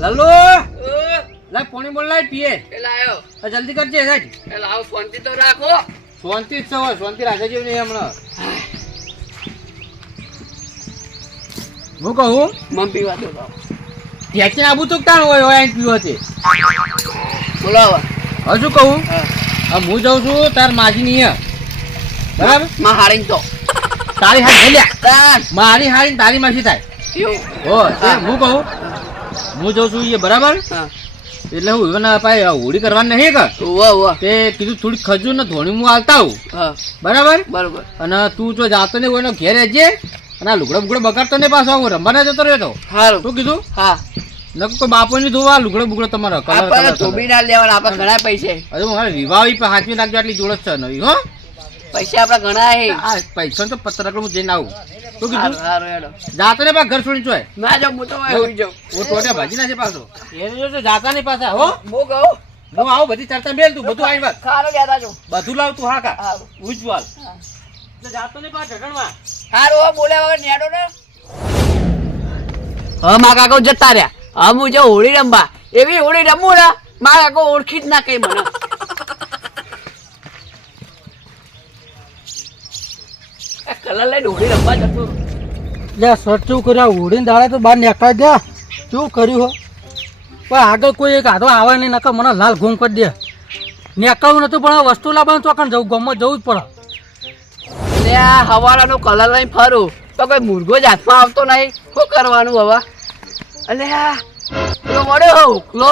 લલ્લુ લાય પાણી બોલ લાય પીએ. એ લાયો. જલ્દી કરજે સાહેબ એ લાવ શાંતિ તો રાખો. શાંતિ જ છે હવે, શાંતિ રાખે જેવું નહીં હમણાં. હું કહું? મમ પીવા દો. ટેચી આબુ તો કાં હોય હોય અહીં પીવો છે બોલો હવે. હવે કહું? હા. હું જાઉં છું તાર માજી નહીં. બરાબર? માં હારીને તો. તારી હારી મારી હારી ને તારી માસી થાય. હું કહું? હું જોઉં છું એ બરાબર? હા. એટલે હું even આ હોળી કરવાની નહીં કે ઉવા ઉવા તે કીધું થોડી ખજૂર ને ધોણી હું આવતા હું. બરાબર? બરાબર. અને તું જો જાતો ને હોય ઘેર રહેજે. અને આ લુગડો બુગડો બગાડતો ને પાછો આવું રમવાના જતો રહ્યો તો સારું શું કીધું? હા. નકર તો બાપો ની ધોવા લુગડો બુગડો તમારો કલર ધોબી ના લેવાના આપણે ઘણા પૈસે. હજુ મારે વિવાહ હાથમી રાખજો આટલી જોડે છે નવી હો? પૈસા આપણા ઘણા હે આ પૈસા તો પત્રક હું જઈને આવું. તો કીધું? હેડો. જાતો ને પા ઘર છોડી ચોય. ના જાઉં હું તો આવી જાવ ઓ ટોટે ભાજી ના છે પાછો. એને જો તો જાતા ને પાછા હો? હું કહું? હું આવું બધી ચર્ચા મેલ તું બધું આવી વાત. સારું કહેતા જો બધું લાવ તું હા કા? ઉજ્જવલ. જાતો ને પા ઢગણવા હવે બોલ્યા વગર નેડો ને. હવે મા કાકો જતા રહ્યા. હમ હું જો હોળી રમવા. એવી હોળી રમું ને મા કાકો ઓળખી જ ના કઈ મને આ કલર લઈને હોળી રમવા જતો. લે સર શું કર્યા? ઉડીને દાડે તો બહાર નીકળ્યા ગયા. શું કર્યું હો? પણ આગળ કોઈ એક આધો આવે નહીં નકર મને લાલ ઘૂમ કરી દે. નીકળવું નતું પણ આ વસ્તુ લાવવાનું ચોકન જવું ગમમાં જવું જ પડે. એટલે આ હવાડાનો કલર લઈને ફરું. તો કોઈ મુર્ગો જ હાથમાં આવતો નહીં. શું કરવાનું હવે? એટલે આ મળ્યો હો ઉકલો.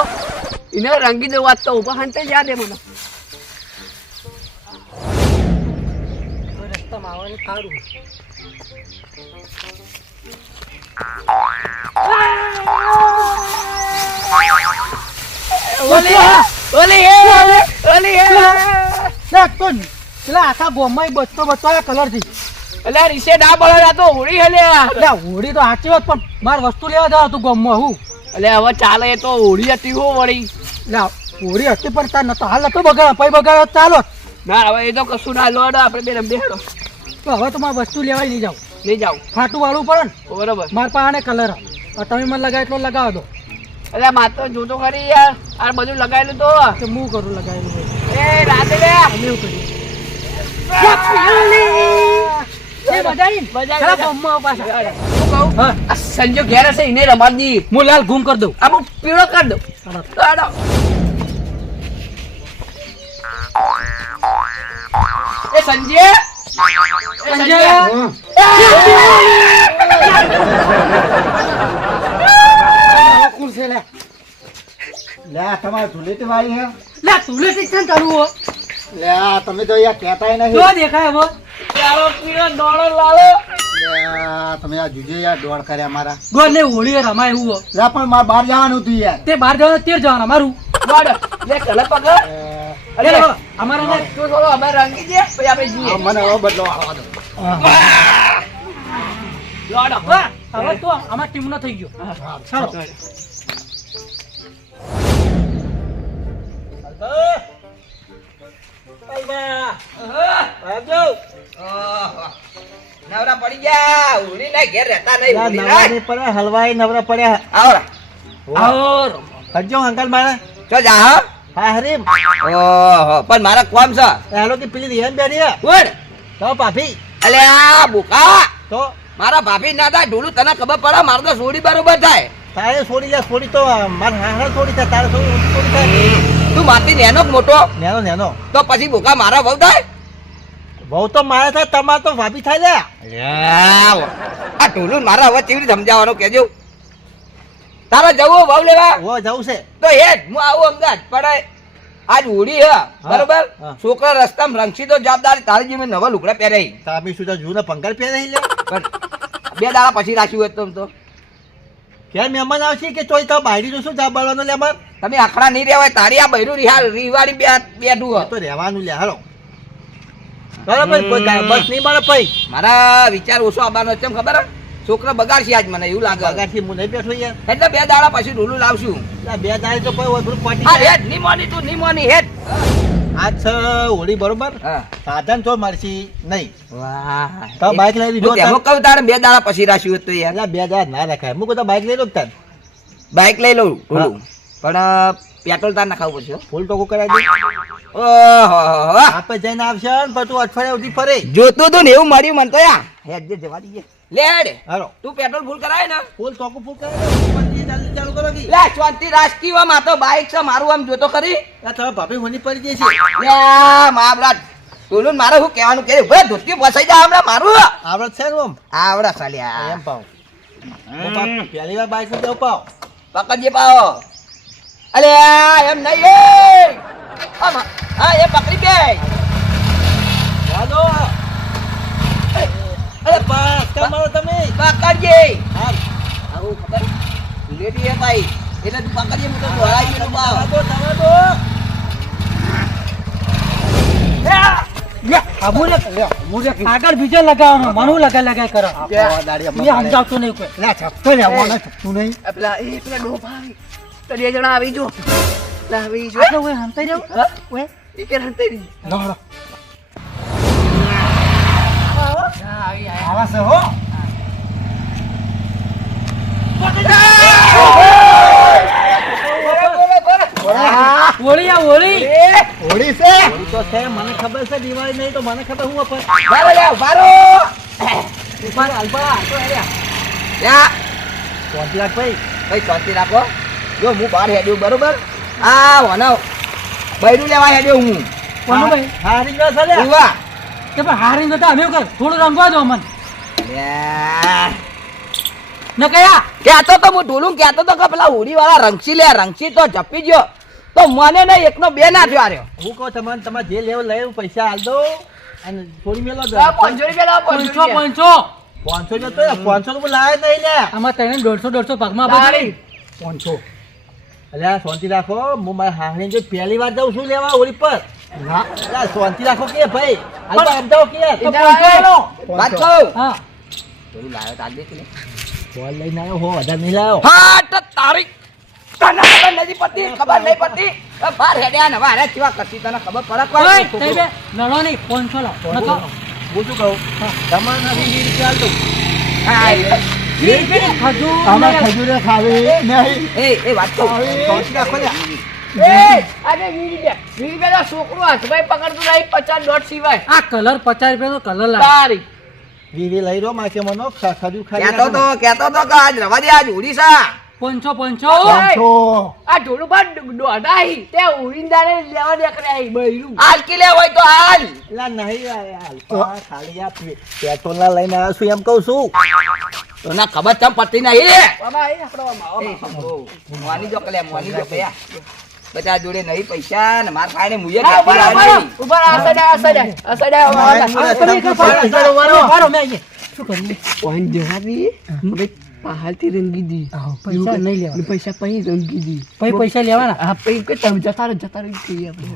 એને રંગી દેવા વાત તો ઊભા જ યાદ એ મને. રસ્તામાં આવવાનું સારું ઓલી તો પેલા આખા ગોમાં બચતો બચતો આ કલરથી એટલે આ રીસે આ તો હોળી હે લે એટલે હોળી તો સાચી વાત પણ મારે વસ્તુ લેવા જવા તું ગોમમાં હું. એટલે હવે ચાલે એ તો હોળી હતી હો વળી. એટલે હોળી હતી પણ તાર નતો હાલ નતો બગાડ પૈ બગાડ ચાલો. ના હવે એ તો કશું ના લો આપણે બે રમ હેડો તો હવે તો મારે વસ્તુ લેવાય નહીં જાઉં. લઈ જાઉં ફાટું વાળું પડે ને બરોબર. મારા પાસે કલર તમે મને લગાવ એટલો લગાવો દો. એટલે માત્ર જોતો ખરી યાર. આ બધું લગાવેલું તો. કે હું કરું લગાવેલું એ રાતે લે. એવું આ સંજો ઘેર હશે એને રમાડી હું લાલ ઘૂમ કરી દઉં. આ પીળો કરી દઉં. તો સંજય તમે તો જો નહીં. દેખાય તમે આ જુજે યાર દોડ કર્યા મારા. ગોળ ને હોળીએ રમાય એવું હો. પણ મારે બહાર જવાનું હતું યાર. તે બહાર જવાનું તે જવાના મારું લે એ, અરે હવે તું થોડો અમે રંગી દે પછી આપણે જઈએ. મને હવે બદલો આવવા દો દોડો હવે તો આમાં ટીમ થઈ ગયો. ચાલો નવરા પડી ગયા. હોળી ના ઘેર રહેતા નહીં નવરા પડ્યા, હલવાઈ નવરા પડ્યા. આવો. અંકલ મારા. ચો જા હા. હા હરીમ ઓહો પણ મારા કોમ છે. હેલો કે પેલી રિયાન બેરી હે. તો ભાભી અલે આ બુકા. તો? મારા ભાભી ના થાય ઢોલું તને ખબર પડે મારે તો સોડી બરોબર થાય. તારે છોડી લે છોડી તો મારે હાહર છોડી થાય તારે છોડી થાય. તું માતી નેનો મોટો? નેનો નેનો. તો પછી બુકા મારા વહુ થાય? વહુ તો મારે થાય તમારે તો ભાભી થાય લે આ ઢોલું મારા હવે કેવી રીતે સમજાવવાનું કેજો તારે જવું ભાવ લેવા? ઓ જવું છે. તો હેડ હું આવું અમદાવાદ પણ આજ ઉડી હે બરોબર? હા. છોકરા રસ્તામાં રંગસી તો જવાબદારી તારી જીમે નવા લુગડા પહેરાઈ તામી શું જૂના પંકર પહેરાઈ લે? પણ બે દાડા પછી રાખ્યું હોય તો આમ તો. ક્યાં મહેમાન આવશે કે તોય તો બાયડીનું શું જવાબ બાળવાનું લે અમાર? તમે આખડા નહીં રહેવાય તારી આ બૈરું રિહાલ રીવાડી બે બેઠું હે. તો રહેવાનું લે હાલો. બરાબર કોઈ બસ નહીં મળે ભાઈ. મારા વિચાર ઓછો આવવાનો છે, ખબર હે? છોકરા બગાડશે આજ મને એવું લાગે. બગાડશે હું નહીં બેઠો યાર. એટલે બે દાડા પછી ઢોલું લાવશું. બે દાડે તો કોઈ ઓછું પાટી. હેડની મોની તું ની મોની હેડ. આજ છ હોળી બરોબર? સાધન તો મળશે નહીં. વાહ. તો બાઈક લઈ લીધો એમ કહું તારે બે દાડા પછી રાખ્યું હતું યાર. એટલે બે દાડા ના રાખાય. હું કહું તો બાઈક લઈ લઉં તાર બાઇક લઈ લઉં પણ પેટ્રોલ તાર નાખાવું પડશે ફૂલ ટોકો કરાવી દે. ઓહો. આપે જઈને આવશે ને પછી તું અઠવાડિયા સુધી ફરે. જોતું તું ને એવું મળ્યું મન તો યા. હેડ જે જવા દઈએ લે હેડ. હરો તું પેટ્રોલ ફૂલ કરાય ને. ફૂલ ટોકો ફૂલ કરાવી દે ચાલુ કરો કી લે શાંતિ રાજકી વા માતો બાઇક છે મારું આમ જોતો ખરી. આ તમારા ભાભી હોની પડી જશે લે મહારાજ તુલુન મારે શું કહેવાનું કે ઉભે ધોતી ફસાઈ જા હમણાં મારું. આવડત છે ને ઓમ? આવડા સાલ્યા એમ પાવ. પહેલી વાર બાઈક જવું પાવ. પકડજે અલે આ એમ નહીં હા એ પકડી બે. અરે પાસ તમે. પકડજે. હાલ. આવું ખબર લેટી હે ભાઈ. એટલે તું પકડજે હું તો દોડાઈ ગયો પાવ દો તમે દો અમુરે અમુરે આગળ બીજે લગાવવાનો મનુ લગા લગા કરો. એ સમજાવતો નહીં કોઈ. લે છપતો ને આવવાનો છપતું નહીં. પેલા એ પેલા ડોફા આવી તો બે જણા આવી જો. આવી જો. હંતાઈ રહ્યો? ઓય એ કે હંતાઈ આવા છે હો ઓળી આ ઓળી હોળી છે. હોળી તો છે મને ખબર છે દિવાળી નહીં તો મને ખબર હું અપર બારો લે બારો ઉપર અલ્પા તો અરે યા. પાંચ લાખ ભાઈ. ભાઈ શાંતિ રાખો? જો હું બહાર હેડ્યું બરોબર? આ વનો બૈરું લેવા હેડ્યો હું. કોનું ભાઈ હારી ગયો છે લે. ઉવા. કે પણ હારી નતા અમે કર થોડું રંગવા દો મન ન કયા? કહેતો તો હું ઢોલું કહેતો તો કે પેલા ઉડી વાળા રંગસી લે રંગસી તો જપી ગયો તો મને ને એકનો બે ના થયો આર્યો. હું કહું તમને તમારે જે લેવું લઈ પૈસા હાલ દો. અને થોડી મેલો દો. પાંચસો રૂપિયા લાવો, પાંચસો પાંચસો રૂપિયા. પાંચસો. જતો પાંચસો તો લાવે નહીં લે. આમાં તને દોઢસો દોઢસો ભાગમાં પાંચસો. અલ્યા શાંતિ રાખો. હું મારા હાહરી જો પહેલી વાર જાઉં છું લેવા ઓલી પર. અલ્યા શાંતિ રાખો કે ભાઈ? જાઓ કે તો ઇધર પાંચસો. આવો. હા. થોડું લાવ્યો તાર દે કે બોલ લઈને આવ્યો હો વધારે નહીં લાવ્યો હા તો તારી તને ખબર નથી પડતી ખબર નહીં પડતી. એ હેડ્યા ને વારે કેવા કરતી તને ખબર પડે કોઈ લડો નહીં પાંચસો લાવ. નકો હું શું કહું? તમારે નથી હા, રૂપિયા ખજૂર ખાવી. નહીં. એ એ વાત તો રાખો ને એ, આજે વીસ રૂપિયા. વીસ રૂપિયા તો છોકરું હાથમાં પકડતું નહીં, પચાસ દોઢ સિવાય. આ કલર પચાસ રૂપિયાનો કલર લાવ તારી. વીવી લઈ રહ્યો માકે મનો ખાઈ કહેતો તો કહેતો તો કે આજ રવા દે આજ ઉડીસા. પાંચસો પંચો. પંચો. આ ઢોળું બાર દોડાઈ, તે ઉડીંદાને લેવા નીકળ્યા અહીં, બૈરું. આજ કિલે હોય તો હાલ નહીં હાલ ખાલી આ પે- પેટ્રોલના લઈને આવ્યા છું એમ કહું છું. ના ખબર ચમ પડતી નહીં મોની જો કલે મોની જો કયા બધા જોડે નહીં પૈસા ને માર. લાવી. આ તમે એક પાડો, પાડો, પાડો, પાડો, મેં. શું કરીએ? પોઈન્ટ જવા દઈએ. હવે પહાડથી રંગી દી. પૈસા નહીં લેવાના. પૈસા પછી રંગી દી. પછી પૈસા લેવાના આ પછી કે તમે જતા રહો, જતા રહો, કહીએ આપણે.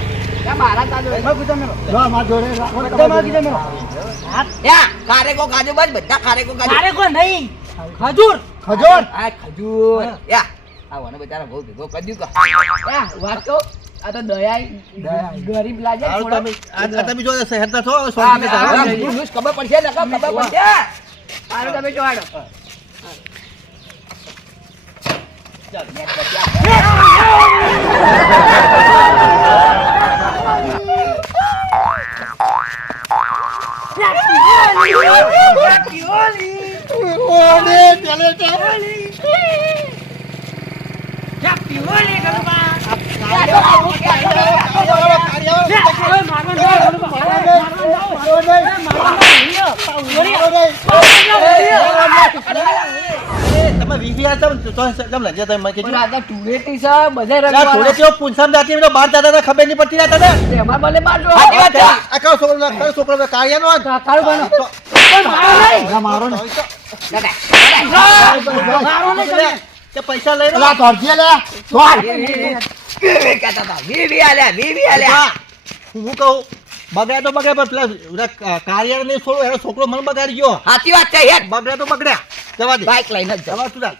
ખારેક ખારેક. બંધ ખારેકો કાજુ બસ બધા ખારેકો કાજુ તારે કોઈ નહીં. ખજૂર. ખજૂર? આ ખજૂર. યા આવો બચારા બહુ ભેગો કર્યું કા આ વાત કહું, આ તો દયા ગરીબ લાગે તમે આ- તમે જો શહેરના છો ન્યૂઝ ખબર પડશે ને ખબર પડશે. તમે આ તમે કહેજો. આ ધૂળેટી છે, બધે છોકરો કયો છોકરો તમે. પૈસા લઈ લો હું કહું બગડ્યા તો બગડ્યા પણ પેલા કાર્ય નહીં છોડો એનો છોકરો મને બગાડી ગયો. સાચી વાત છે હેડ. બગડ્યા તો બગડ્યા જવા દે. બાઇક લઈને જવા તું ચાલ.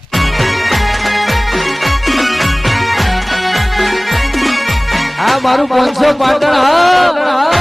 આ મારું પાંચસો પાટણ હા.